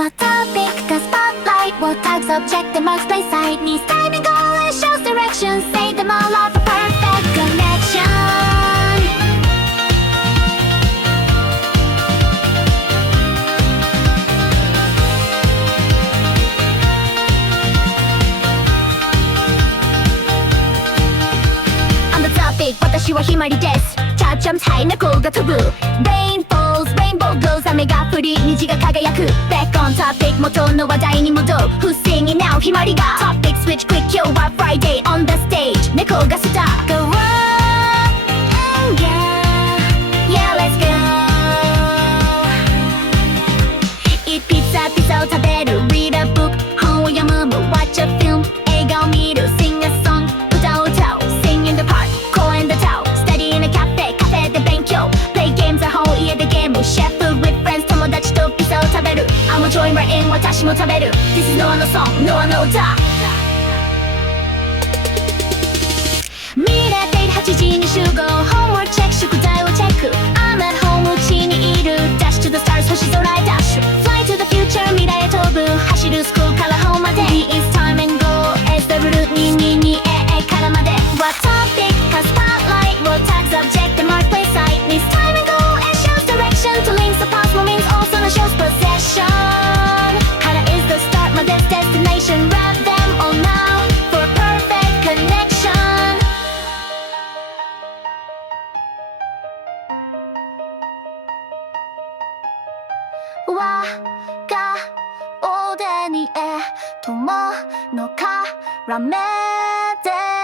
What topic the spotlight? What type subject the marks place side? Needs timing goal and shows direction. Say them all out for perfect connection. On the topic 私はひまりですチャージャンプハイな子が飛ぶ Rainbows Rainbow goes 雨が降り虹が輝く Back on topic 元の話題に戻る Who's singing now ひまりが Topic switch quick 今日は Friday on the stage 猫がスター Go on and yeah Yeah let's go Eat pizza ピザを食べる Read a book 本を読む Watch a film 映画を見る Sing a song 歌を歌う Sing in the park 公園で歌う Study in a cafe カフェで勉強 Play games at home 家でゲーム Share food with friends 友達とピザを食べる I'm a join right in 私も食べる This is Noahの song Noahの歌見れて8時に集合 Homework check 宿題をチェック I'm at home うちにいる Dash to the stars 星空へダッシュ Fly to the future 未来へ飛ぶ走るスクールから home まで It's time and go SW222AA からまで What topic か spotlight What type subject the mark place site Needs time and go and shows direction To links the possible means also no shows possession から is the start まで destination Wrap them all now for a perfect connection我がおでにへ友の絡めで